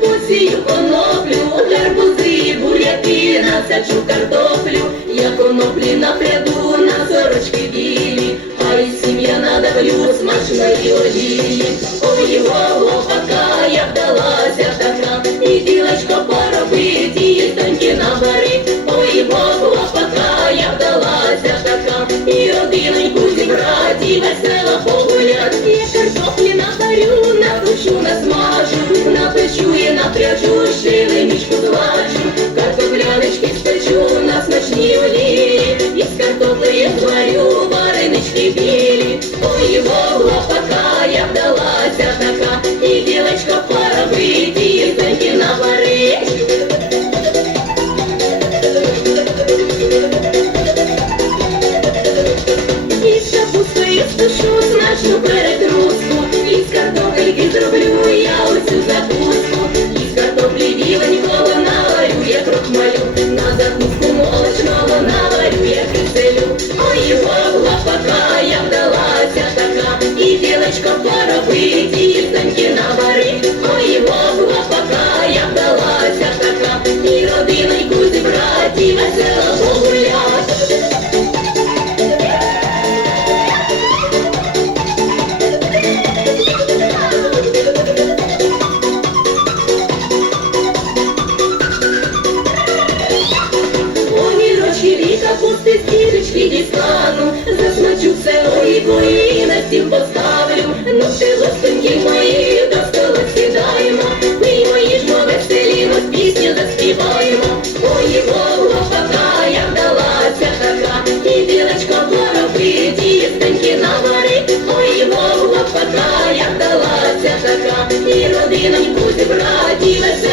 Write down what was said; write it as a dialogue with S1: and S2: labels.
S1: Посію коноплю, гарбузи, буряки, насаджу картоплю, смачної олії. Ой, його лопака, я вдалася така, і ділечко поробить, і тоньки набери. Ой, Бог лопака, я вдалася така, і родиноньку зібрать, і весело погулять. Я картоплі набарю, напечу, насмажу, напечу і напряжу, шиленічку злажу, картоплянички спечу на смачній олії, із картопли я зварю, капусти спешу смачну перетруску, із картопельки зроблю я оцю закуску, із картоплі біленького наварю я крохмалю, на закуску Огірочки віка дістану, засмачу все олівою і на стіл поставлю. Ну ще гостинки мої до стола сідаємо, ми мої ж веселімо, пісню заспіваємо. Ой, лопака, я вдалася така, і білочко поробить, і їстеньки наварить. Ой, лопака, я вдалася така, і родиноньку зібрать, і весело